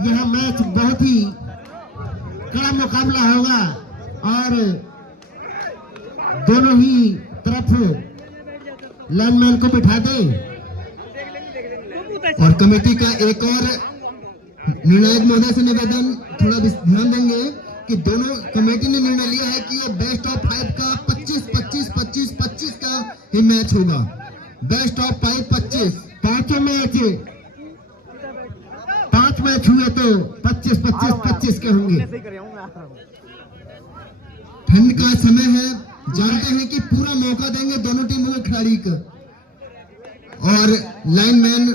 यह मैच बहुत ही कड़ा मुकाबला होगा और दोनों ही तरफ लाइनमैन को बिठा दे। और कमेटी का एक और निर्णायक महोदय से निवेदन, थोड़ा ध्यान देंगे कि दोनों कमेटी ने निर्णय लिया है कि ये बेस्ट ऑफ 5 का 25-25-25-25 का ही मैच होगा। बेस्ट ऑफ 5 25 पांचों मैच 5 मैच हुए तो 25-25-25 के होंगे। ठंड का समय है, जानते हैं कि पूरा मौका देंगे दोनों टीमों को खिलाड़ी को। और लाइनमैन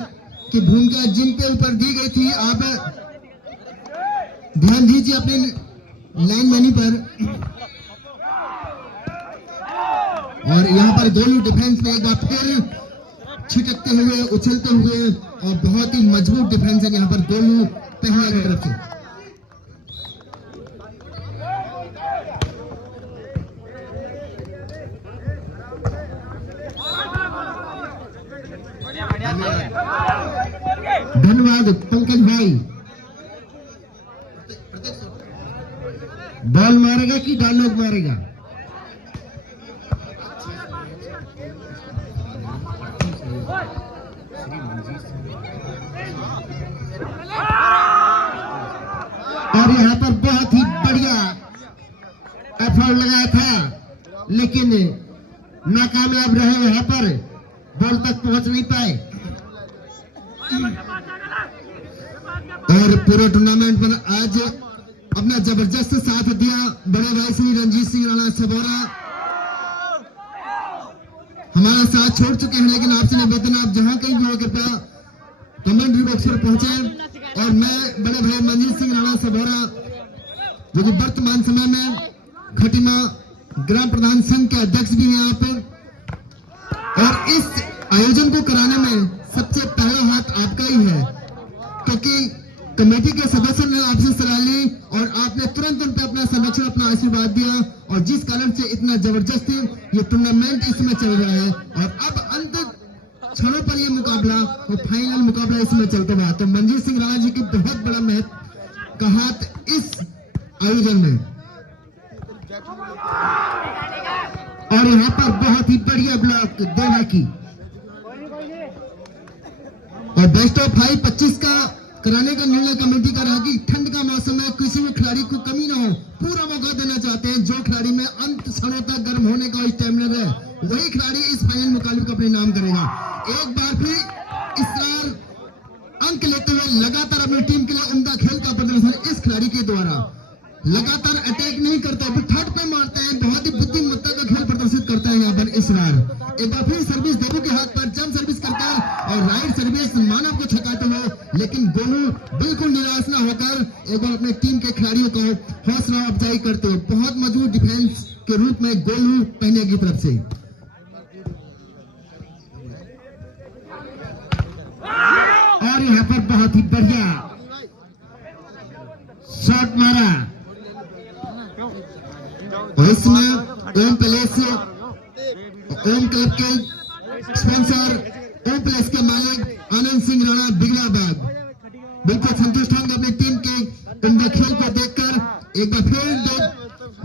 की भूमिका जिन पे ऊपर दी गई थी, आप ध्यान दीजिए अपने लाइनमैनी पर। और यहाँ पर गोलू डिफेंस में एक बार फिर छिटकते हुए, उछलते हुए, और बहुत ही मजबूत डिफेंस है यहाँ पर गोलू पहले की तरफ से। धन्यवाद पंकज भाई। बॉल मारेगा कि डायलॉग मारेगा? और यहाँ पर बहुत ही बढ़िया एफर्ट लगाया था, लेकिन नाकामयाब रहे। यहाँ पर बॉल तक पहुंच नहीं पाए। और पूरे टूर्नामेंट में आज अपना जबरदस्त साथ दिया बड़े भाई श्री रणजीत सिंह राणा सबौरा हमारा साथ छोड़ चुके हैं, लेकिन आपसे निवेदन, आप जहां कहीं भी हो कृपया कमेंट्री बॉक्स पर पहुंचे। और मैं बड़े भाई मंजीत सिंह राणा सबौरा, जो कि वर्तमान समय में खटीमा ग्राम प्रधान संघ के अध्यक्ष भी हैं आप, और इस आयोजन को कराने में सबसे पहला हाथ आपका ही है, क्योंकि कमेटी के सदस्यों ने आपसे सलाह ली और आपने तुरंत उन पर अपना संरक्षण, अपना आशीर्वाद दिया, और जिस कारण से इतना जबरदस्त ये टूर्नामेंट इसमें चल रहा है। और अब अंत क्षणों पर ये मुकाबला, वो फाइनल मुकाबला इसमें चलता हुआ। तो मंजीत सिंह राणा जी की बहुत बड़ा महत्व का हाथ इस आयोजन में। और यहाँ पर बहुत ही बढ़िया ब्लॉक देना की, और बेस्ट ऑफ 5 25 का कराने का निर्णय कमेटी का रहा कि ठंड का मौसम है, किसी भी खिलाड़ी को कमी ना हो, पूरा मौका देना चाहते हैं। जो खिलाड़ी में अंत क्षणों तक गर्म होने का स्टैमिना है, वही खिलाड़ी इस फाइनल मुकाबले को अपने नाम करेगा। एक बार फिर इसरार अंक लेते हुए लगातार अपनी टीम के लिए उम्दा खेल का प्रदर्शन इस खिलाड़ी के द्वारा। लगातार अटैक नहीं करता है, थर्ड पे मारते हैं, बहुत ही बुद्धिमत्ता का खेल प्रदर्शित करता है यहाँ पर इसरार। एक बार फिर सर्विस देवू के हाथ पर जम सर्विस करता है और राइट सर्विस मानव को छकाते हुए, लेकिन गोलू बिल्कुल निराश न होकर एक बार अपने टीम के खिलाड़ियों को हौसला अफजाई करते हुए बहुत मजबूत डिफेंस के रूप में गोलू पहने की तरफ से। और यहाँ पर बहुत ही बढ़िया शॉट मारा। और इसमें ओम पैलेस, ओम क्लब के स्पॉन्सर, ओम पैलेस के मालिक आनंद सिंह राणा बिगलाबाग बिल्कुल संतुष्ट होंगे अपनी टीम के उनके खेल को देखकर। एक बार फिर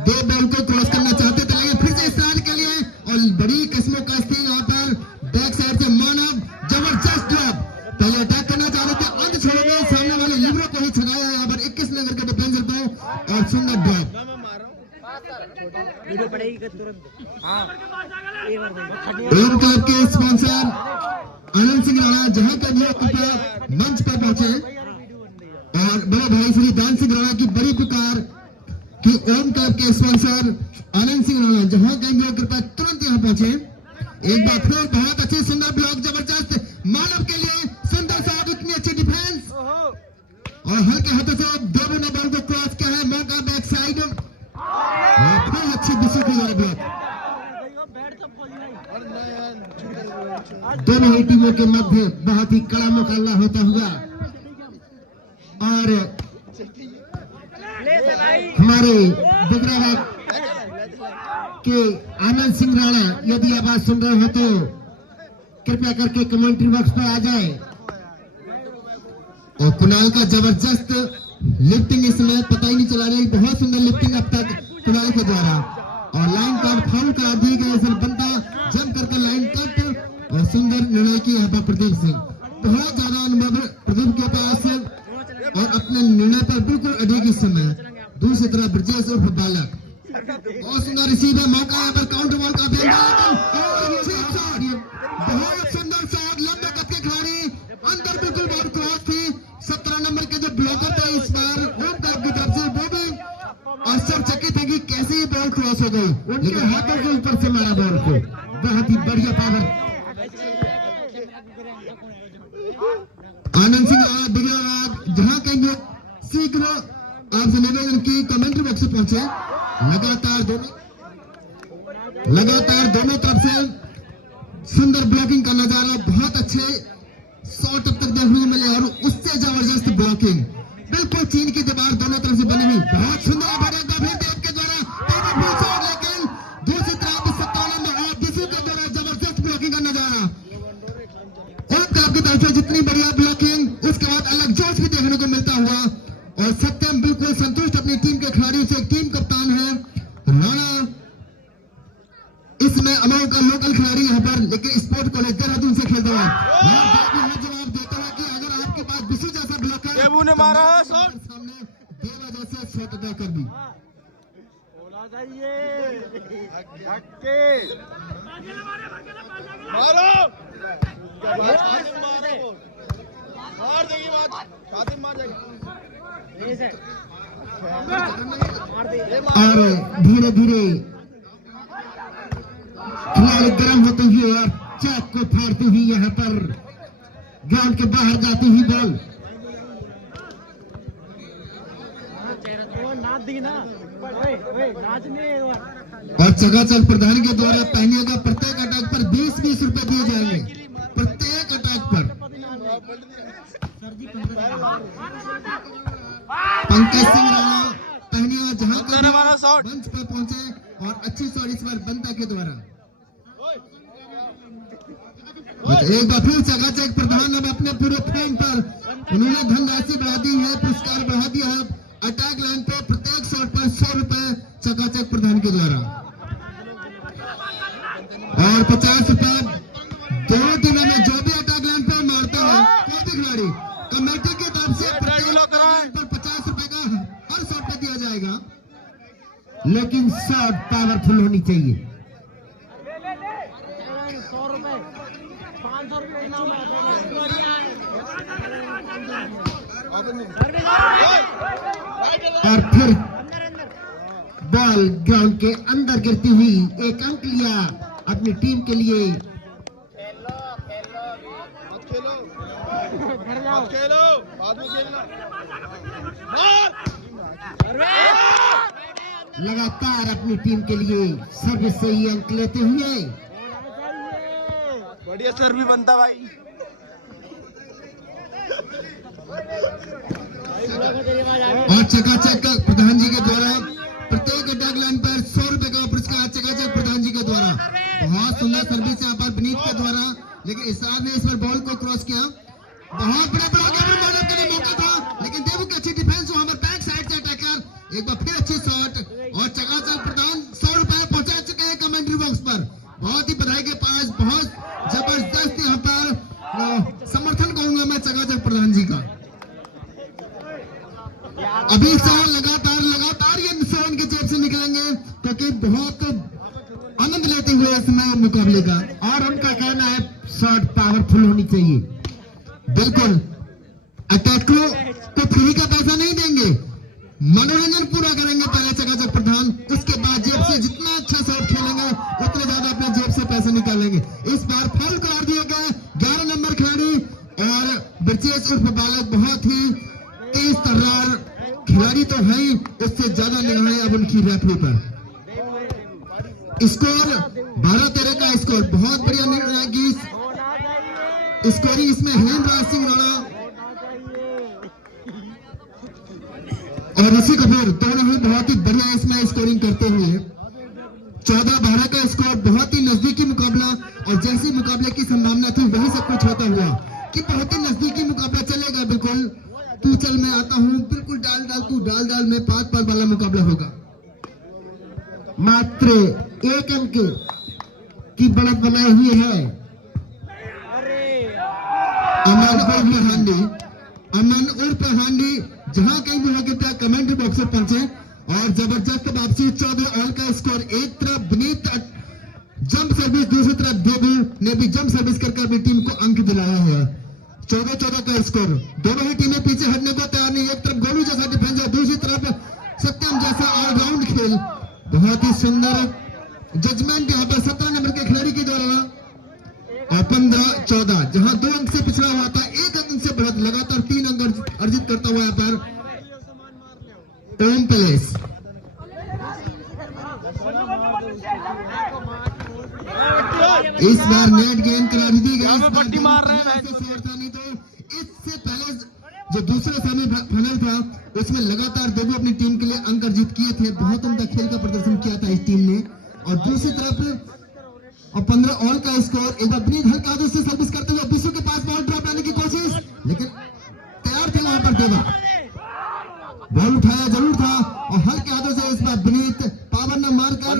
दो बॉल को क्रॉस करना चाहते थे, लेकिन फिर से इसरार के लिए और बड़ी किस्मों का थी यहाँ पर बैक साइड से मानव जबरदस्त ड्रॉप। पहले अटैक करना चाह रहे थे, अंत छोड़ोगे सामने वाले लिबरो को ही छगाया यहाँ पर 21 नगर के डिफेंसर को, और सुंदर ड्रॉप। ओम क्लब के स्पॉन्सर आनंद सिंह राणा जहां का भी कृपया मंच पर पहुंचे, और बड़े भाई श्री दान सिंह राणा की बड़ी पुकार कि ओम क्लब के स्पॉन्सर आनंद सिंह राणा जहां कहीं भी कृपया तुरंत यहाँ पहुंचे। एक बार फिर बहुत अच्छी सुंदर ब्लॉक, जबरदस्त मानव के लिए सुंदर सा, इतनी अच्छी डिफेंस, और हल्के हाथों से देवू ने बॉल को क्रॉस किया है, मौका बैक साइड, और फिर अच्छी दिशा की ब्लॉक। दोनों ही टीमों के मध्य बहुत ही कड़ा मुकाबला होता हुआ, और हमारे बिगराबाद के आनंद सिंह राणा, यदि आवाज सुन रहे हो तो कृपया करके कमेंट्री बॉक्स पर आ जाए। और कुणाल का जबरदस्त लिफ्टिंग, इसमें पता ही नहीं चला रही, बहुत सुंदर लिफ्टिंग अब तक कुणाल के द्वारा। और लाइन कट फाउल करा दी गई, बनता जम करके लाइन कट और सुंदर निर्णय की यहाँ पर प्रदीप सिंह, बहुत ज्यादा अनुभव प्रदीप के पास और अपने निर्णय पर बिल्कुल अड़ेग इस समय। दूसरी तरफ ब्रजेश उर्फ बालक, बहुत सुंदर रिसीव है, मौका यहाँ पर काउंटर बॉल का बहुत सुंदर शॉट, लंबे कद के खिलाड़ी अंदर, बिल्कुल बहुत क्रॉस थी। 17 नंबर के जो ब्लॉकर थे इस बार होम क्लब की तरफ से, वो भी आश्चर्यचकित है कि कैसे ये बॉल क्रॉस हो गई, लेकिन हाथों के ऊपर से मारा बॉल को, बहुत ही बढ़िया पावर। आनंद सिंह राणा बिगड़ा राग, जहां कहीं शीघ्र आपसे निवेदन की कमेंट्री बॉक्स से पहुंचे। लगातार दोनों तरफ से सुंदर ब्लॉकिंग का नजारा, बहुत अच्छे शॉट अब तक देखने को मिले और उससे जबरदस्त ब्लॉकिंग, बिल्कुल चीन की दीवार दोनों तरफ से बनी हुई, बहुत सुंदर के द्वारा शॉट, लेकिन दूसरी तरफ 17 नंबर के द्वारा जबरदस्त ब्लॉकिंग का नजारा। होम क्लब की तरफ से जितनी बढ़िया ब्लॉकिंग, उसके बाद अलग जोश भी देखने को मिलता हुआ। और सत्यम बिल्कुल संतुष्ट अपनी टीम के खिलाड़ियों से, टीम कप्तान है राणा, इसमें अमरोह का लोकल खिलाड़ी यहाँ पर, लेकिन स्पोर्ट कॉलेज देहरादून से खेलता है। जवाब देता है कि अगर आपके पास बिशु जैसा ब्लॉकर ने मारा सामने देवा जैसे शॉट अदा कर दी, और धीरे धीरे खिलाड़ी गर्म होते हुए और चैक को फाड़ती हुई यहाँ पर ग्राउंड के बाहर जाती हुई बॉल। और चकाचक प्रधान के द्वारा पहनियों का प्रत्येक अटैक पर 20-20 रुपए दिए जाएंगे, प्रत्येक अटैक पर। पंकज सिंह राणा पहनिया जहां मंच पर पहुंचे और अच्छी शॉट इस बार बनता के द्वारा। एक बार फिर चकाचक प्रधान अब अपने पूरे फॉर्म पर उन्होंने धनराशि बढ़ा दी है, पुरस्कार बढ़ा दिया है। अटैक लाइन पे प्रत्येक शॉट पर 100 रुपए चकाचक प्रधान के द्वारा और 50 रुपए दोनों टीमों में जो भी अटैक लाइन पे मारते हैं कोई भी खिलाड़ी, कमेटी की तरफ से प्रत्येक पर 50 रुपए का हर शॉट पे दिया जाएगा, लेकिन शॉट पावरफुल होनी चाहिए। 100 रुपए 500 रुपए इनाम और फिर बॉल ग्राउंड के अंदर गिरती हुई, एक अंक लिया अपनी टीम के लिए। लगातार अपनी टीम के लिए सर्विस से ही अंक लेते हुए, बढ़िया सर भी बनता भाई। और चकाचक प्रधान जी के द्वारा प्रत्येक अटैक लाइन पर 100 रुपए का पुरस्कार चकाचक प्रधान जी के द्वारा। बहुत सुंदर सर्विस यहाँ पर विनीत के द्वारा, लेकिन इसार ने इस पर बॉल को क्रॉस किया। बहुत बड़ा के लिए मौका था, लेकिन देवू की अच्छी डिफेंस, वहां पर बैक साइड से अटैकर एक बार फिर अच्छी शॉट और चकाचक प्रधान 100 रुपए पहुंचा चुके हैं कमेंट्री बॉक्स पर। बहुत ही बधाई के पास, बहुत जबरदस्त यहाँ पर समर्थन कहूंगा मैं चकाचक प्रधान जी का। अभी लगातार ये सोन के जेब से निकलेंगे, क्योंकि बहुत आनंद लेते हुए इसमें मुकाबले का। और उनका कहना है शॉट पावरफुल होनी चाहिए, बिल्कुल। अटैकरों को फ्री का पैसा नहीं देंगे, मनोरंजन पूरा करेंगे पहले चकाचक प्रधान, उसके बाद जेब से जितना अच्छा शॉट खेलेंगे उतने ज्यादा अपने जेब से पैसे निकालेंगे। इस बार फाउल करार दिया गया 11 नंबर खिलाड़ी और ब्रजेश उर्फ बालक, बहुत ही तेज तर्रार खिलाड़ी तो है ही, उससे ज्यादा निगाहें अब उनकी रेफरी पर। स्कोर 12-13 का स्कोर, बहुत बढ़िया निर्णय की स्कोरिंग इसमें हेमराज सिंह राणा और ऋषि कपूर दोनों ही बहुत ही बढ़िया इसमें स्कोरिंग करते हुए। 14-12 का स्कोर, बहुत ही नजदीकी मुकाबला, और जैसी मुकाबले की संभावना थी वही सब कुछ होता हुआ कि बहुत ही नजदीकी मुकाबला चलेगा बिल्कुल। तू चल मैं आता हूँ, बिल्कुल डाल डाल तू डाल डाल में 5-5 वाला मुकाबला होगा। मात्र 1 अंक की बढ़त बनाई हुई है। अमन उर्फ हांडी, अमन उर्फ हांडी जहां कहीं भी होगा क्या कमेंट बॉक्स में पहुंचे। और जबरदस्त वापसी 14 ऑल का स्कोर। एक तरफ विनीत जंप सर्विस, दूसरी तरफ देबू ने भी जंप सर्विस करके अपनी टीम को अंक दिलाया है। 14-14 का स्कोर। दोनों ही टीमें पीछे हटने को तैयार नहीं। एक तरफ गोलू जैसा डिफेंस है, दूसरी तरफ सत्यम जैसा ऑलराउंड खेल। बहुत ही सुंदर जजमेंट यहाँ पर 17 नंबर के खिलाड़ी के द्वारा। और 15-14 जहां 2 अंक से पिछड़ा हुआ था, 1 अंक से बढ़त लगातार 3 अंक अर्जित करता हुआ यहाँ पर ओम पैलेस। इस बार नेट गेन करा दी गई। पट्टी मार रहे हैं। नहीं तो इससे पहले जो दूसरा सेमीफाइनल था उसमें लगातार देबू अपनी टीम के लिए अंक अर्जित किए थे। बहुत उम्दा खेल का प्रदर्शन किया था इस टीम ने। और दूसरी तरफ और 15 ऑल का स्कोर। एक बार विनीत हल्का हाथों से सर्विस करते हुए बिशु के पास बॉल ड्रॉप लाने की कोशिश, लेकिन तैयार थे वहां पर देवा। बॉल उठाया जरूर था और हल्के हाथों से इस बार विनीत पावर ने मारकर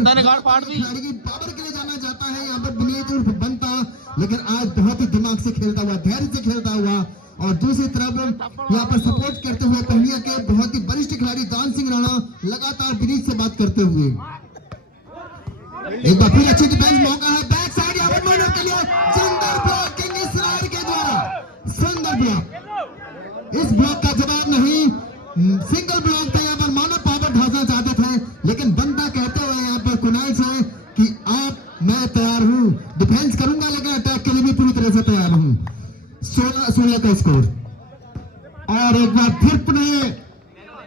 खिलाड़ी की पावर के लिए जाना जाता है यहाँ पर विनीत उर्फ बनता। लेकिन आज बहुत ही दिमाग से खेलता हुआ, धैर्य से खेलता हुआ। और दूसरी तरफ यहाँ पर सपोर्ट करते हुए पहनिया के बहुत ही वरिष्ठ खिलाड़ी दान सिंह राणा लगातार विनीत से बात करते हुए। एक बार फिर अच्छी डिफेंस मौका है, बैक साइड यहाँ पर मानव के लिए सुंदर ब्लॉकिंग इसराइल के द्वारा। सुंदर ब्लॉक, इस ब्लॉक का जवाब नहीं, सिंगल ब्लॉक था। यहाँ पर मानव पावर ढांसना चाहते थे, लेकिन बंदा कहते हुए यहाँ पर कुणाल से कि आप मैं तैयार हूं, डिफेंस करूंगा लेकिन अटैक के लिए भी पूरी तरह से तैयार हूं। 16 का स्कोर। और एक बार फिर पुनः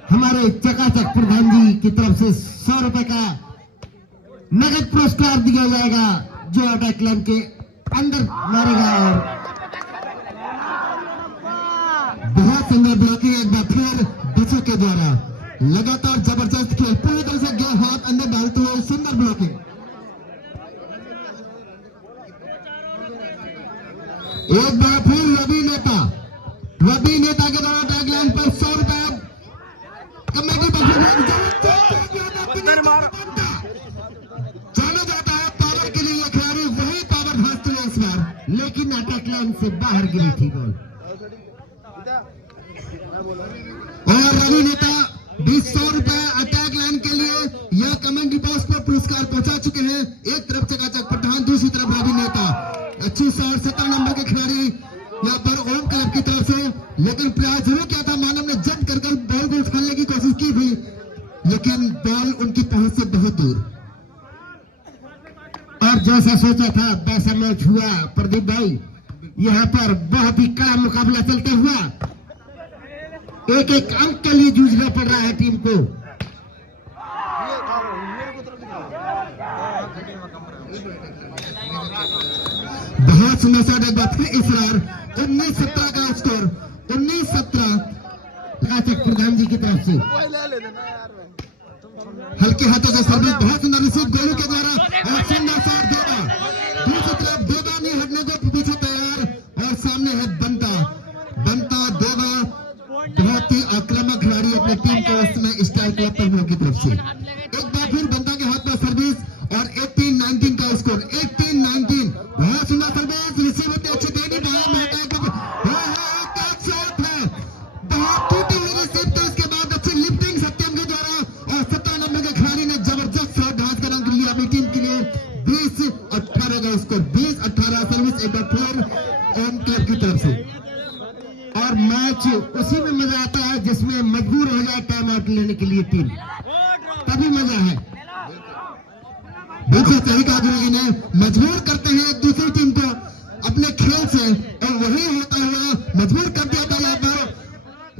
हमारे चकाचक प्रधान जी की तरफ से 100 रुपए का नगद पुरस्कार दिया जाएगा जो अटैक लाइन के अंदर मारेगा। और बहुत सुंदर ब्लॉकिंग एक बार फिर बिशु के द्वारा। लगातार जबरदस्त खेल, पूरी तरह से हाथ अंदर डालते हुए सुंदर ब्लॉकिंग। एक बार फिर रवि नेता के द्वारा टैगलाइन पर 100 रुपए कमेटी जाना जाता है पावर के लिए। खिलाड़ी वही पावर भाजते हुए इस बार, लेकिन अटैक लाइन से बाहर गिरी थी बॉल। और रवि नेता 200 रुपए अटैक लाइन के लिए यह कमेंट्री बॉक्स पर पुरस्कार पहुंचा चुके हैं। एक तरफ चकाचक पठान, दूसरी तरफ रवि नेता। अच्छी शॉट 17 नंबर के खिलाड़ी यहाँ पर ओम क्लब की तरफ से। लेकिन प्रयास जरूर किया था, मानव ने जंप कर बॉल को उछालने की कोशिश की थी, लेकिन बॉल उनकी पहुंच से बहुत दूर। और जैसा सोचा था वैसा मैच हुआ प्रदीप भाई। यहाँ पर बहुत ही कड़ा मुकाबला चलता हुआ, एक एक अंक के लिए जूझना पड़ रहा है टीम को। बहुत सुंदर शॉट एक बार फिर इसरार। 19-17 का स्कोर। 19-17 प्रधान जी की तरफ से हल्के हाथों से सर्विस, बहुत सुंदर रिसीव गोलू के द्वारा। और सुंदर शॉट देगा, दूसरी तरफ देवा नहीं हटने को पीछे तैयार। और सामने है बनता देवा, बहुत ही आक्रामक खिलाड़ी अपनी टीम को उस समय स्टाइल क्लब पर की तरफ से। एक बार फिर बनता के हाथ पर सर्विस और 18-19 का स्कोर। 18-19 बहुत सुंदर सर्विस, रिसीव होते अच्छे दे नहीं पाया। शॉट है, बहुत टूटी हुई रिसीव थी, उसके बाद अच्छी लिफ्टिंग सत्यम के द्वारा। और 17 नंबर के खिलाड़ी ने जबरदस्त शॉट ढांस कर अंक लिया अपनी टीम के लिए। 20-18 का स्कोर। 20-18 सर्विस एक बार फिर ओम क्लब की तरफ से। और मैच उसी में मजा आता है जिसमें मजबूर हो जाए टाइम आउट लेने के लिए टीम, तभी मजा है। बिल्कुल सही कहा गुरुजी ने, मजबूर करते हैं एक दूसरी टीम को अपने खेल से, और वही होता हुआ मजबूर कर दिया था यहाँ पर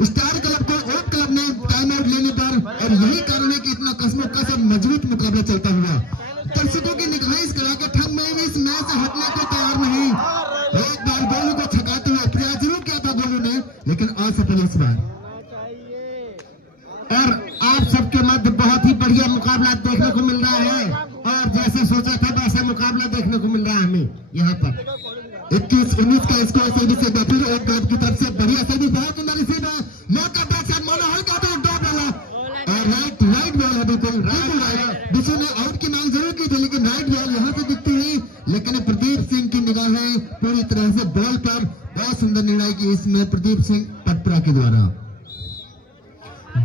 स्टार क्लब को ओम क्लब ने टाइम आउट लेने पर। और यही कारण है कि इतना कसमोकस और मजबूत मुकाबला चलता हुआ। दर्शकों की निगाहें इस कड़ा के ठंड में इस मैच से हटने को तैयार नहीं। एक बार गोलू को छकाते हुए प्रयास जरूर किया था गोलू ने, लेकिन असफल इस बार। और आप सबके मध्य बहुत ही बढ़िया मुकाबला देखने को मिल रहा है। और जैसे सोचा था वैसा मुकाबला देखने को मिल रहा है हमें यहाँ पर। 21-19 का स्कोर सर्विस से फिर ओम क्लब की तरफ से बढ़िया सर्विस, बहुत सुंदर रिसीव है। कोचों ने आउट की मांग जरूर की थी, लेकिन राइट बॉल यहां से दिखती हुई, लेकिन प्रदीप सिंह की निगाहें पूरी तरह से बॉल पर। बहुत सुंदर निर्णय की इसमें प्रदीप सिंह पटपरा के द्वारा।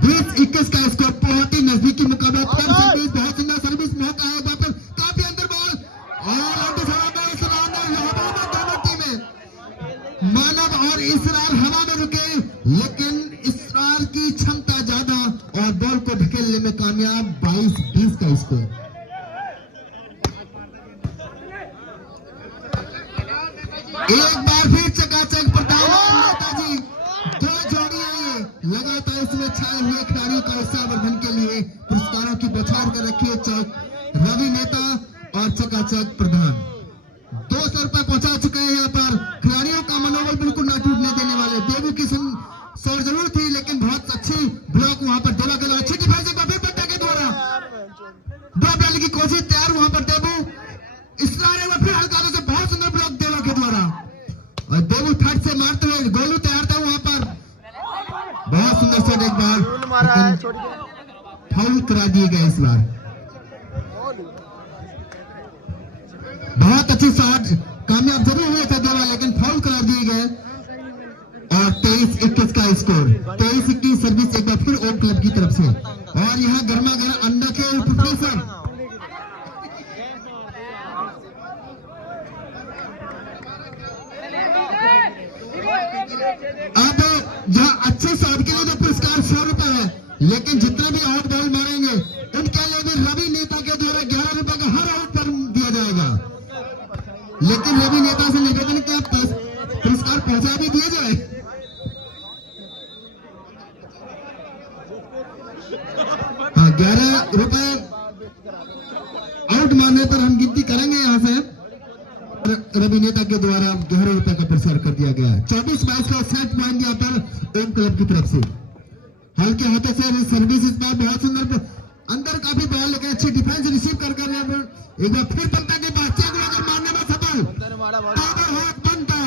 20-21 का स्कोर, बहुत ही नजदीकी मुकाबला। सर्विस, बहुत सुंदर सर्विस, मौका है वहां पर, काफी अंदर बॉल और दोनों टीमें मानव और इसरार हवा में रुके, लेकिन इसरार की क्षमता ज्यादा और बॉल को ढकेलने में कामयाब। 22-20 का स्कोर। एक बार फिर चकाचक प्रदान नेताजी, दो जोड़ियां ये लगातार इसमें छाए हुए खिलाड़ियों का उत्साहवर्धन के लिए पुरस्कारों की बौछार कर रखी है। रवि नेता और चकाचक प्रधान 200 रुपए पहुंचा चुके हैं। यहाँ पर खिलाड़ियों का मनोबल बिल्कुल ना टूटने देने वाले। देवू की शॉट जरूर थी, लेकिन बहुत अच्छी ब्लॉक वहां पर देवा के द्वारा। अच्छी डिफेंस एक बार फिर पट्टा के द्वारा ड्रॉप डालने की कोशिश, तैयार वहां पर देवू। इसरार एक बार फिर हल्का से बहुत सुंदर ब्लॉक देवा के द्वारा, और देवू थर्ड से मारते हुए गोलू तैयार था वहां पर। बहुत सुंदर शॉट एक बार, फाउल करा दिए गए इस बार। बहुत अच्छी शॉट, कामयाब जरूर हुए थे देवा, लेकिन फाउल करा दिए गए। और 23-21 का स्कोर। 23-21 सर्विस एक बार फिर ओम क्लब की तरफ से। और यहाँ गर्मा गर्म अंडा के प्रोफेसर अब जहाँ अच्छे शॉट के लिए जो पुरस्कार 100 रुपए है, लेकिन जितने भी आउट बॉल मारेंगे उनके लिए भी रवि नेता के द्वारा 11 रुपए का हर आउट पर दिया जाएगा। लेकिन रवि नेता से निवेदन किया पुरस्कार पहुंचा भी दिया जाए। हाँ, 11 रुपए आउट मारने पर हम गिनती करेंगे। यहाँ से रवि नेता के द्वारा 11 रुपए का पुरस्कार कर दिया गया है। 24-22 का सेट पॉइंट यहाँ पर ओम क्लब की तरफ से। हल्के हाथों से सर्विस इस बार बहुत सुंदर, अंदर काफी बॉल, लेकिन अच्छी डिफेंस रिसीव कर एक बार फिर पंता के बाद चेक मारने में सफल। हाथ बनता,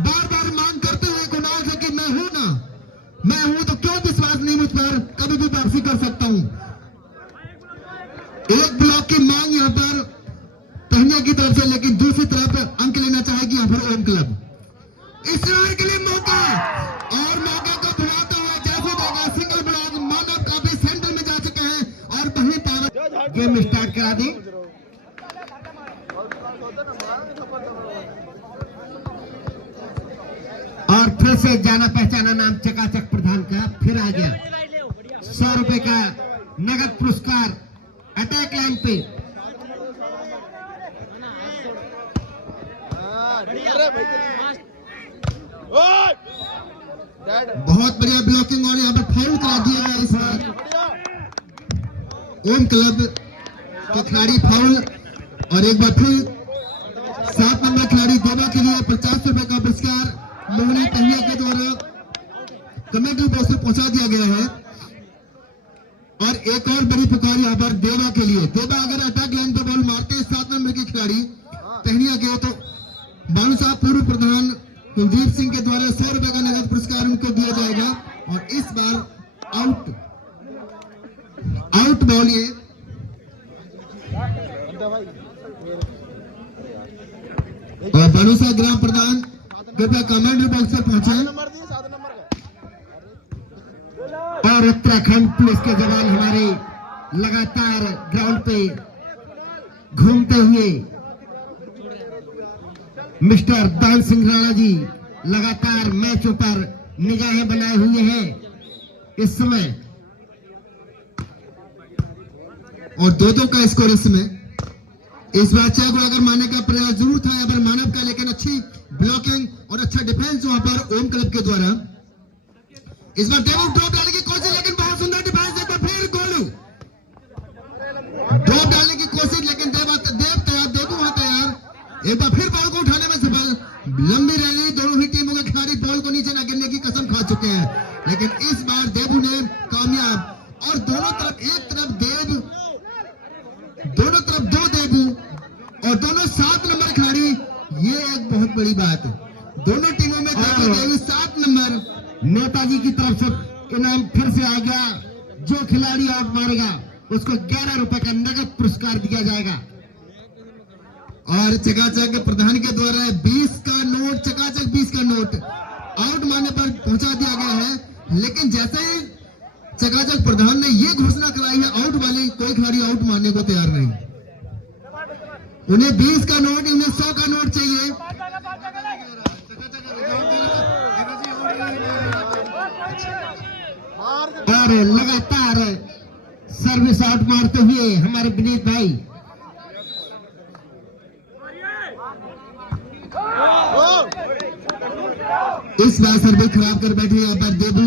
बार बार मांग करते हुए कुणाल से कि मैं हूं ना, मैं हूं तो क्यों विश्वास नहीं मुझ पर, कभी भी वापसी कर सकता हूं। एक ब्लॉक की मांग यहाँ पर पहनिया की तरफ से, लेकिन दूसरी तरफ अंक लेना चाहेगी यहाँ पर ओम क्लब। इसरार के लिए मौका, और मौके को भुलाते हुए जैसे देगा सिंगल ब्लॉक। मानव काफी सेंटर में जा चुके हैं और वहीं पावर गेम स्टार्ट करा दी। और फिर से जाना पहचाना नाम चकाचक प्रधान का फिर आ गया। 100 रुपए का नगद पुरस्कार अटैक लाइन पे। बहुत बढ़िया ब्लॉकिंग, और यहाँ पर फाउल करा दिया गया इस बार ओम क्लब के खिलाड़ी फाउल। और एक बार फिर 7 नंबर खिलाड़ी देवा के लिए 50 रुपए का पुरस्कार मोहनी तहिया के द्वारा कमेटी बॉक्स में पहुंचा दिया गया है। और एक और बड़ी पुकार यहाँ पर देवा के लिए। देवा अगर अटैक लाइन पर बॉल मारते हैं 7 नंबर के खिलाड़ी तहनिया के, तो बालू साहब पूर्व प्रधान कुलदीप सिंह के द्वारा 100 रुपए का नगद पुरस्कार उनको दिया जाएगा। और इस बार आउट बॉल ये और बालू साहब ग्राम प्रधान कृपया कमेंट्री बॉक्स पर पहुंचे। और उत्तराखंड पुलिस के जवान हमारे लगातार ग्राउंड पे घूमते हुए, मिस्टर दान सिंह राणा जी लगातार मैचों पर निगाहें बनाए हुए हैं इस समय। और 2-2 का स्कोर इसमें। इस बार 6 गोल अगर मारने का प्रयास जरूर था यहाँ पर मानव का, लेकिन अच्छी ब्लॉकिंग और अच्छा डिफेंस वहां पर ओम क्लब के द्वारा। इस बार देवू ड्रॉप डालने की कोशिश, लेकिन बहुत सुंदर डिफेंस। एक बार फिर गोलू ड्रॉप डालने की कोशिश, लेकिन देव तैयार, देवू वहां तैयार। एक बार फिर बॉल को उठाने में सफल। लंबी रैली, दोनों ही टीमों के खिलाड़ी बॉल को नीचे न गिरने की कसम खा चुके हैं, लेकिन इस बार देवू ने कामयाब। और दोनों तरफ, एक तरफ देव, दोनों तरफ 2 देवू और दोनों 7 नंबर खिलाड़ी। ये एक बहुत बड़ी बात, दोनों टीमों में देवू 7 नंबर। नेताजी की तरफ से इनाम फिर से आ गया। जो खिलाड़ी आउट मारेगा उसको 11 रुपए का नगद पुरस्कार दिया जाएगा। और चकाचक प्रधान के द्वारा 20 का नोट, चकाचक 20 का नोट आउट मारने पर पहुंचा दिया गया है। लेकिन जैसे ही चकाचक प्रधान ने ये घोषणा कराई है आउट वाली, कोई खिलाड़ी आउट मारने को तैयार नहीं। उन्हें 20 का नोट, उन्हें 100 का नोट चाहिए। और लगातार सर्विस आउट मारते हुए हमारे विनीत भाई इस बार सर्विस खराब कर बैठे यहाँ पर देबू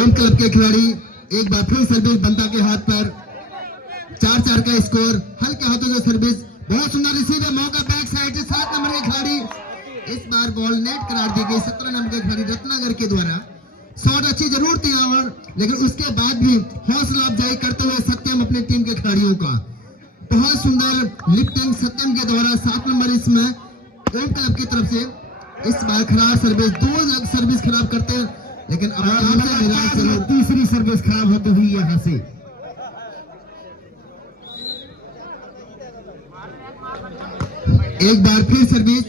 एम क्लब के खिलाड़ी। एक बार फिर सर्विस बनता के हाथ पर 4-4 का स्कोर। हल्के हाथों से सर्विस, बहुत सुंदर रिसीव है, मौका बैक साइड से 7 नंबर के खिलाड़ी। इस बार बॉल नेट करार दी गई 17 नंबर के खिलाड़ी रत्नागर के द्वारा। शॉट अच्छी जरूर थी यहाँ, लेकिन उसके बाद भी हौसला अफजाई करते हुए सत्यम अपनी टीम के खिलाड़ियों का बहुत सुंदर लिफ्टिंग सत्यम के द्वारा 7 नंबर इसमें एम क्लब की तरफ से। इस बार खराब सर्विस, 2 सर्विस खराब करते हैं, लेकिन अब तीसरी सर्विस खराब होती हुई यहाँ से। एक बार फिर सर्विस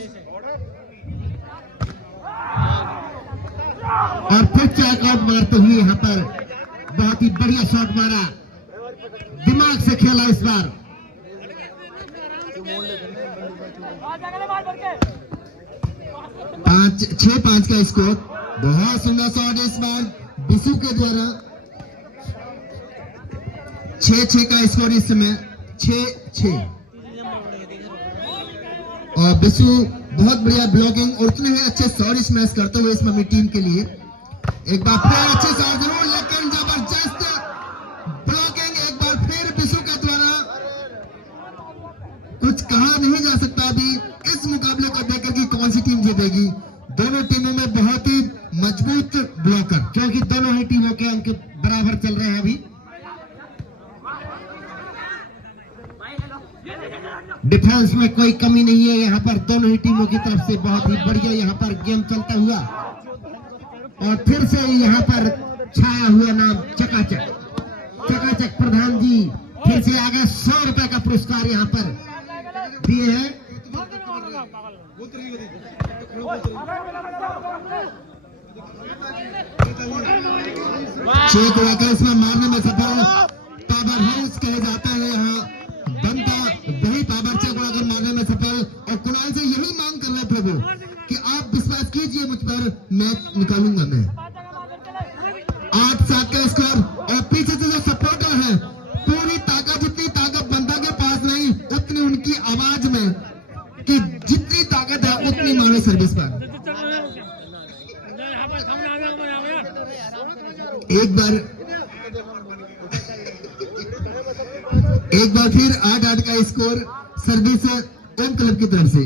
और फिर चेक आउट मारते हुए यहाँ पर बहुत ही बढ़िया शॉट मारा, दिमाग से खेला इस बार। 6-5 का स्कोर। बहुत सुंदर शॉट इस बार बिसू के द्वारा। 6-6 का स्कोर इस समय, 6-6। और बिसू बहुत बढ़िया ब्लॉकिंग और उतने ही अच्छे शॉट स्मैश करते हुए इसमें अपनी टीम के लिए। एक बार फिर अच्छे शॉट जरूर, लेकिन जबरदस्त ब्लॉकिंग एक बार फिर बिसू के द्वारा। कुछ कहा नहीं जा सकता अभी इस मुकाबले को देखकर कि कौन सी टीम जीतेगी। दोनों टीमों में बहुत ही मजबूत ब्लॉकर, क्योंकि दोनों ही टीमों के अंक बराबर चल रहे हैं अभी। डिफेंस में कोई कमी नहीं है यहाँ पर, दोनों ही टीमों की तरफ से बहुत ही बढ़िया यहाँ पर गेम चलता हुआ। और फिर से यहाँ पर छाया हुआ नाम चकाचक, चकाचक प्रधान जी फिर से आगे 100 रुपए का पुरस्कार यहाँ पर दिए हैं। चेक वाकर इसमें मारने में सफल, पावर हाउस कहे जाता है यहाँ बनता, वही पावर चेक वाकर मारने में सफल। और कुणाल से यही मांग कर रहे प्रभु कि आप विश्वास कीजिए मुझ पर, मैच निकालूंगा मैं। 8-7 का स्कोर। और पीछे से जो सपोर्टर है, पूरी ताकत, जितनी ताकत बनता के पास नहीं उतनी उनकी आवाज में, कि जितनी ताकत है उतनी मारे सर्विस पर। एक बार फिर 8-8 का स्कोर सर्विस एम क्लब की तरफ से।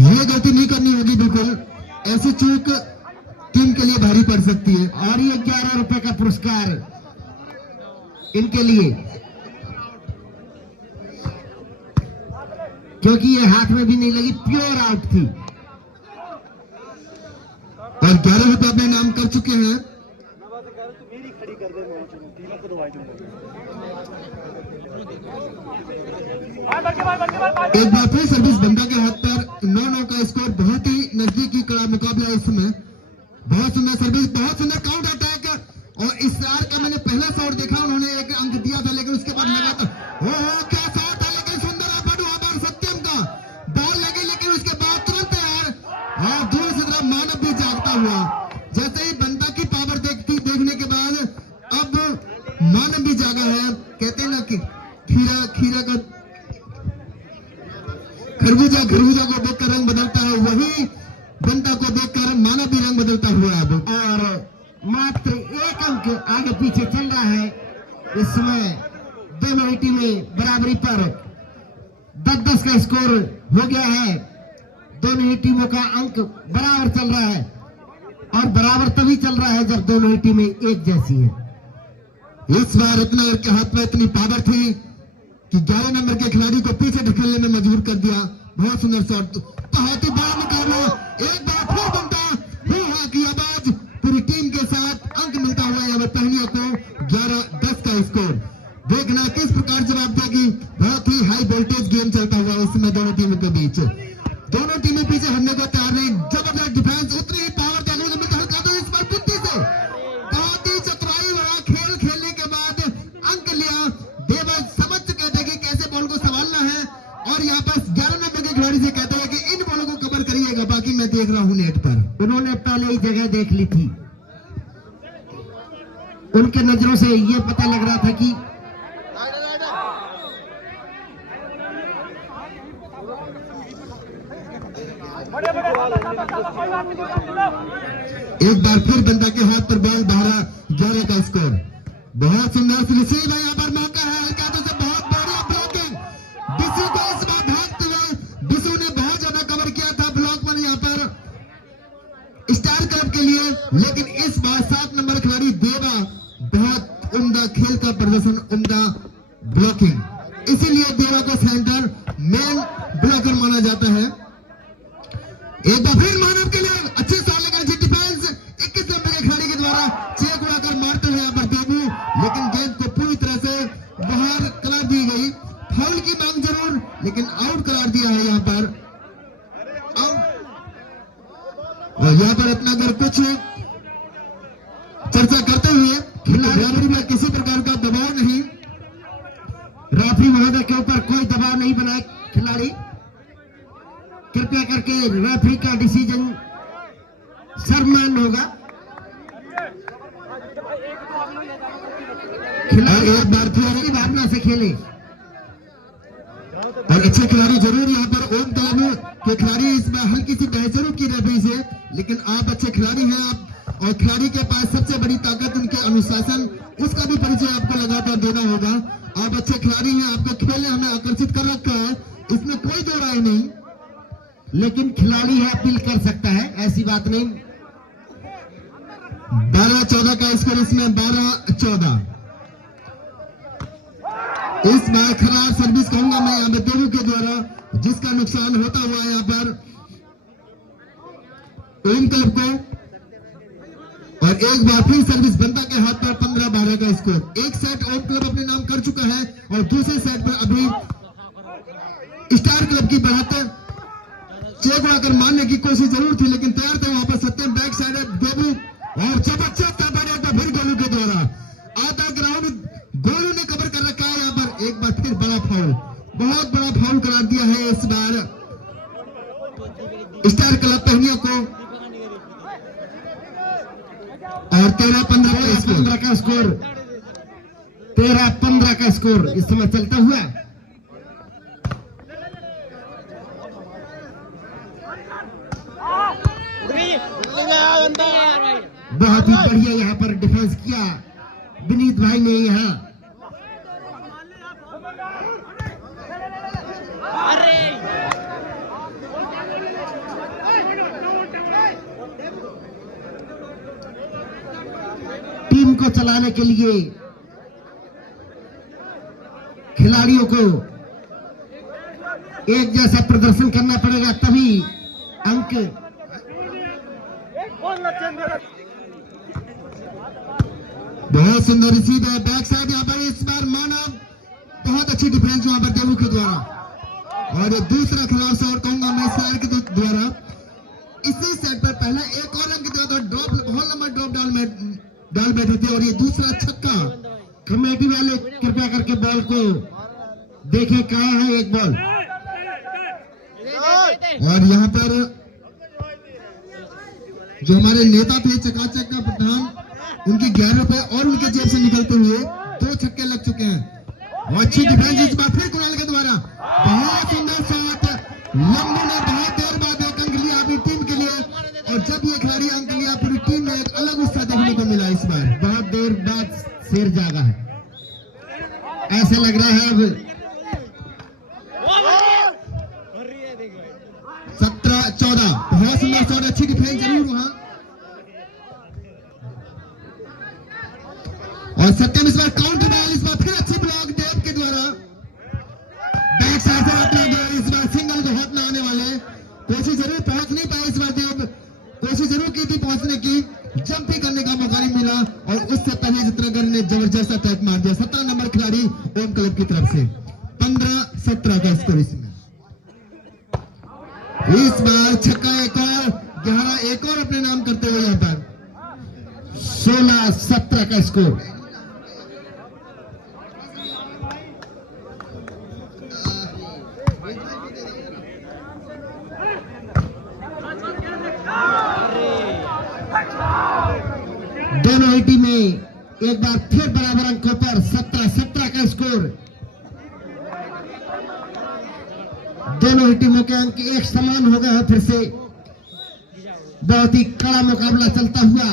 ये गलती नहीं करनी होगी बिल्कुल, ऐसी चूक टीम के लिए भारी पड़ सकती है। और ये 11 रुपए का पुरस्कार इनके लिए, क्योंकि ये हाथ में भी नहीं लगी, प्योर आउट थी। और 11 रुपए अपने नाम कर चुके हैं। एक बार फिर सर्विस बंदा के हाथ पर 9-9 का स्कोर। बहुत ही नजदीकी कड़ा मुकाबला है इस समय। बहुत सुंदर सर्विस, बहुत सुंदर काउंटर अटैक। और इसरार का मैंने पहला शॉट देखा, उन्होंने एक अंक दिया था, लेकिन उसके बाद लगातार क्या शॉट था, लेकिन सुंदर है सत्यम का बॉल लगी, लेकिन उसके बाद तुरंत यार और दूर से तरफ मानव भी जागता हुआ। जैसे ही बंदा की पावर देखने के बाद अब मानव भी जागा है। कहते हैं ना कि खीरा का खरबूजा को देखकर रंग बदलता है, वही बंदा को देखकर मानव भी रंग बदलता हुआ अब। और मात्र 1 अंक आगे पीछे चल रहा है इस समय। दोनों ही टीमें बराबरी पर 10-10 का स्कोर हो गया है। दोनों ही टीमों का अंक बराबर चल रहा है, और बराबर तभी चल रहा है जब दोनों ही टीमें एक जैसी है। इस बार रत्नागर के हाथ में इतनी पावर थी कि 11 नंबर के खिलाड़ी को पीछे ढकेलने में मजबूर कर दिया। बहुत सुंदर शॉट, बहुत ही बड़ा मुकाबला, एक बार फिर बनता हुआ की आवाज, पूरी टीम के साथ अंक मिलता हुआ यहाँ पर पहनियों को 11-10 का स्कोर। देखना किस प्रकार जवाब देगी। बहुत ही हाई वोल्टेज गेम चलता हुआ इस समय दोनों टीमों के बीच। दोनों टीमें पीछे हटने को तैयार नहीं, जबरदस्त डिफेंस, उतनी ही पावर देखने को मिलता हल्का तो इस बार बुद्धि से बहुत ही चतुराई वाला खेल खेलने के बाद अंक लिया। देवा समझ चुके थे कि कैसे बॉल को संभालना है और यहाँ पर 11 नंबर के खिलाड़ी से कहते हैं कि इन बॉलों को कवर करिएगा, बाकी मैं देख रहा हूँ नेट पर। उन्होंने पहले ही जगह देख ली थी, उनके नजरों से ये पता लग रहा था कि एक बार फिर बंदा के हाथ पर बॉल 12-11 का स्कोर। बहुत सुंदर रिसीव है, यहाँ पर मौका है हल्का तो से बहुत बढ़िया ब्लॉकिंग। बिसू को इस बार भागते हुए, बिसू ने बहुत ज्यादा कवर किया था ब्लॉक पर यहाँ पर स्टार क्लब के लिए, लेकिन इस बार 7 नंबर खिलाड़ी देवा बहुत उम्दा खेल का प्रदर्शन, उम्दा ब्लॉकिंग, इसीलिए देवा को सेंटर मेन ब्लॉकर माना जाता है। एक बार फिर मानव के लिए अच्छे शॉट लगा, डिफेंस 21 नंबर के खिलाड़ी के द्वारा चेक उड़ाकर मारते हुए यहाँ पर देबू, लेकिन गेंद को पूरी तरह से बाहर करार दी गई। फाउल की मांग जरूर, लेकिन आउट करार दिया है यहाँ पर। और यहाँ पर अपना अगर कुछ चर्चा करते हुए, खिलाड़ी में किसी प्रकार का दबाव नहीं, रेफरी महोदय के ऊपर कोई दबाव नहीं बनाए खिलाड़ी, कृपया करके रेफरी का डिसीजन सम्मान होगा। खिलाड़ी एक बार फिर भावना से खेले और अच्छे खिलाड़ी जरूर यहाँ पर ओम तालू के खिलाड़ी इस बार हल्की सी बहस जरूर की रेफरी से, लेकिन आप अच्छे खिलाड़ी हैं आप, और खिलाड़ी के पास सबसे बड़ी ताकत उनके अनुशासन, उसका भी परिचय आपको लगातार देना होगा। आप अच्छे खिलाड़ी हैं, आपका खेल ने हमें आकर्षित कर रखा है, इसमें कोई दो राय नहीं, लेकिन खिलाड़ी है अपील कर सकता है, ऐसी बात नहीं। 12-14 का स्कोर, इसमें 12-14। इस बार खराब सर्विस कहूंगा मैं यहाँ पे देवू के द्वारा, जिसका नुकसान होता हुआ यहाँ पर ओम क्लब को, और एक बार फिर सर्विस बंदा के हाथ पर 15-12 का स्कोर। एक सेट ओम क्लब अपने नाम कर चुका है और दूसरे सेट पर अभी स्टार क्लब की बढ़त चेक उड़ाकर मारने की कोशिश जरूर थी, लेकिन तैयार थे वहां पर सत्यम। बैक साइड देबू और जबरदस्त फिर गोलू के द्वारा आधा ग्राउंड गोलू ने कवर कर रखा है यहाँ पर। एक बार फिर बड़ा फाउल, बहुत बड़ा फाउल करार दिया है इस बार स्टार क्लब पहनियों को, और 13-15 का स्कोर 13-15 का स्कोर इस समय चलता हुआ। बहुत ही बढ़िया यहाँ पर डिफेंस किया विनीत भाई ने। यहाँ टीम को चलाने के लिए खिलाड़ियों को एक जैसा प्रदर्शन करना पड़ेगा, तभी अंक। बहुत सुंदर रिसीव है, बैक साइड यहाँ पर इस बार मानव, बहुत अच्छी डिफेंस वहां पर देवू के द्वारा, और दूसरा खिलाफ से और कहूंगा मैं स्टार के द्वारा। इसी सेट पर पहले एक और अंक दिया था, ड्रॉप, बहुत लंबा ड्रॉप डाल बैठे थे, और ये दूसरा छक्का। कमेटी वाले कृपया करके बॉल को देखें, कहाँ है एक बॉल। और यहाँ पर जो हमारे नेता थे चकाचक का प्रधान, उनके 11 रुपए और उनके जेब से निकलते हुए 2 छक्के लग चुके हैं। और अच्छी डिफेंस इस बार फिर कुणाल के द्वारा, बहुत सुंदर शॉट। लंबू ने बहुत देर बाद एक अंक लिया अपनी टीम के लिए, और जब ये खिलाड़ी अंक लिया पूरी टीम में एक अलग उत्साह देखने को मिला। इस बार बहुत देर बाद शेर जागा है, ऐसा लग रहा है। अब 17-14, बहुत सुंदर शॉट, अच्छी डिफेंस जरूर वहां, और सत्यम इस बार काउंटर बॉल, इस बार फिर अच्छी ब्लॉक देव के द्वारा, बैक साइड से अपना इस बार सिंगल को हाथ कोशिश जरूर पहुंच नहीं पाए इस बार देव, कोशिश जरूर की थी पहुंचने की, जंप भी करने का मौका नहीं मिला और उससे पहले चित्रगढ़ ने जबरदस्त अटैक मार दिया। 17 नंबर खिलाड़ी ओम क्लब की तरफ से 15-17 का स्कोर इसमें। इस बार छक्का एक और, 11 एक और अपने नाम करते हुए यहाँ पर 16-17 का स्कोर। दोनों ही टीमें एक बार फिर बराबर अंकों पर 17-17 का स्कोर। दोनों ही टीमों के अंक एक समान हो गए हैं फिर से। बहुत ही कड़ा मुकाबला चलता हुआ।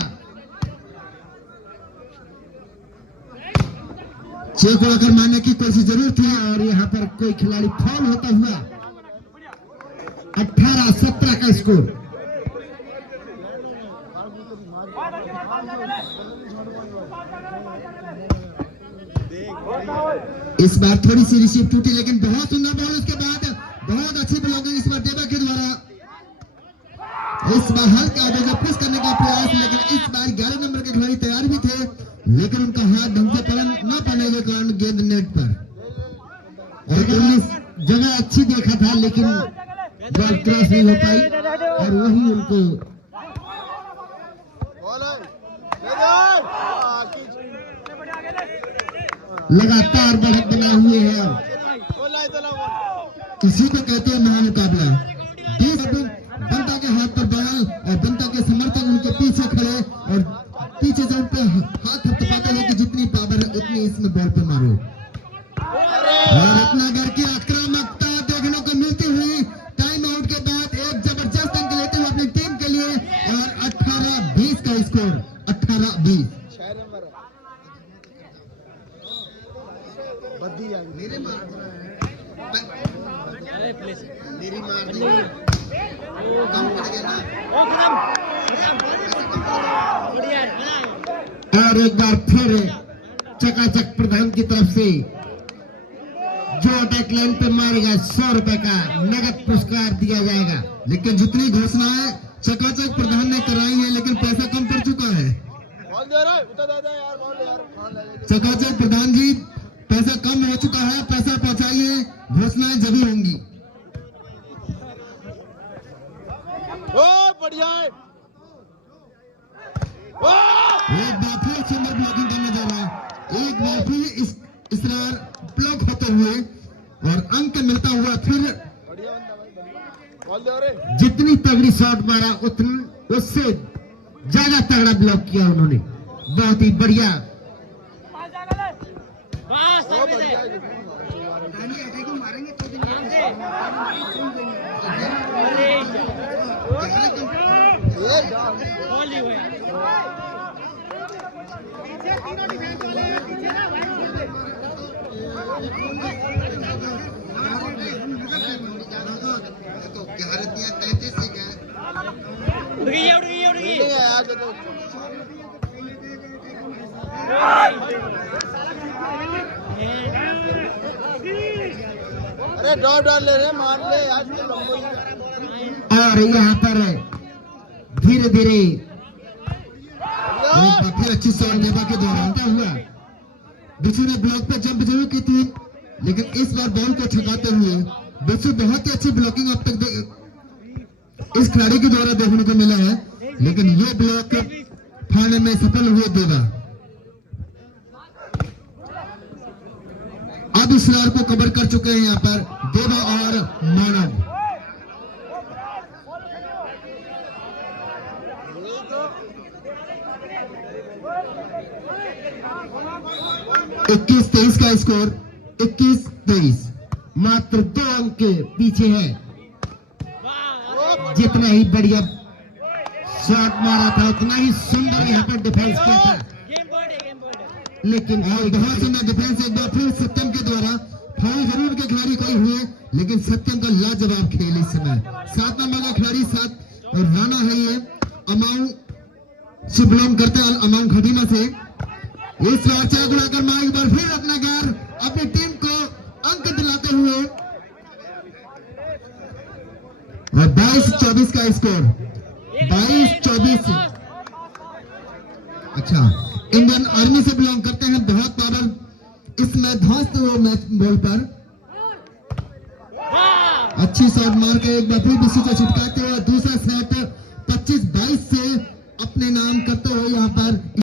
छह को अगर मारने की कोशिश जरूर थी और यहाँ पर कोई खिलाड़ी फाउल होता हुआ। 18-17 का स्कोर। इस बार थोड़ी सी रिसीव टूटी, लेकिन बहुत सुंदर बॉल, उसके बाद बहुत अच्छी ब्लॉकिंग इस बार देवा के द्वारा। इस बार हल्का आगे पुश करने का प्रयास, लेकिन इस बार 11 नंबर के खिलाड़ी तैयार भी थे, लेकिन उनका हाथ ढंग से न पड़ने के कारण गेंद नेट पर। और 19 जगह अच्छी देखा था, लेकिन बॉल क्रॉस नहीं हो पाई और वही उनको लगातार बढ़त बनाए हुए हैं। इसी को कहते हैं महामुकाबला। बनता के हाथ पर बॉल और बनता के समर्थक उनके पीछे खड़े और पीछे से उन पे हाथ थपथपाते हैं कि जितनी पावर है उतनी इसमें बॉल पे मारो। और अपना घर की आक्रामकता देखने को मिलती हुई टाइम आउट के बाद एक जबरदस्त अंक लेते हुए अपनी टीम के लिए और 18-20 का स्कोर। 18-20 मेरे मेरी मार कम पड़ गया ना। और एक बार फिर चकाचक प्रधान की तरफ से जो अटैक लाइन पे मारेगा 100 रुपए का नगद पुरस्कार दिया जाएगा। लेकिन जितनी घोषणाएं चकाचक प्रधान ने कराई है, लेकिन पैसा कम पड़ चुका है। चकाचक प्रधान जी, पैसा कम हो चुका है, पैसा पहुंचाइए, घोषणाएं जरूर होंगी। बढ़िया है। एक बार फिर सुंदर ब्लॉकिंग करने जा रहा है, एक बार फिर इसरार ब्लॉक होते हुए और अंक मिलता हुआ। फिर जितनी तगड़ी शॉट मारा उतनी उससे ज्यादा तगड़ा ब्लॉक किया उन्होंने। बहुत ही बढ़िया। अरे ड्रॉप डाल ले रे, मार ले आज के और यहाँ पर धीरे धीरे फिर अच्छी शॉट देवा के द्वारा हुआ। बिच्छू ने ब्लॉक पे जंप जरूर की थी, लेकिन इस बार बॉल को छकाते हुए बिच्छू बहुत ही अच्छी ब्लॉकिंग अब तक इस खिलाड़ी के द्वारा देखने को मिला है, लेकिन ये ब्लॉक फाड़ने में सफल हुए देवा। अब इस रार को कवर कर चुके हैं यहाँ पर देवा और मानव। इक्कीस 23 का स्कोर, 21-23। मात्र 2 अंक के पीछे है। जितना ही बढ़िया शॉट मारा था उतना ही सुंदर यहाँ पर डिफेंस किया था, लेकिन और बहुत सुंदर डिफेंस एक बार फिर सत्यम के द्वारा। फाउल जरूर के खिलाड़ी कोई हुए, लेकिन सत्यम का लाजवाब खेल इस समय। 7 नंबर का खिलाड़ी 7 और राणा है, ये अमाऊ से बिलोंग करते हैं, अमाऊ खटीमा से। इस बार चाक उड़ाकर मार एक बार फिर अपना घर अपनी टीम को अंक दिलाते हुए और 22-24 का स्कोर, 22-24। अच्छा, इंडियन आर्मी से बिलोंग करते हैं, बहुत पावर इसमें ध्वस्त वो मैच बॉल पर। अच्छी शॉट मार के एक बार फिर विशु को छिटकाते हुए दूसरा सेट 25-22 से अपने नाम करते हुए यहाँ पर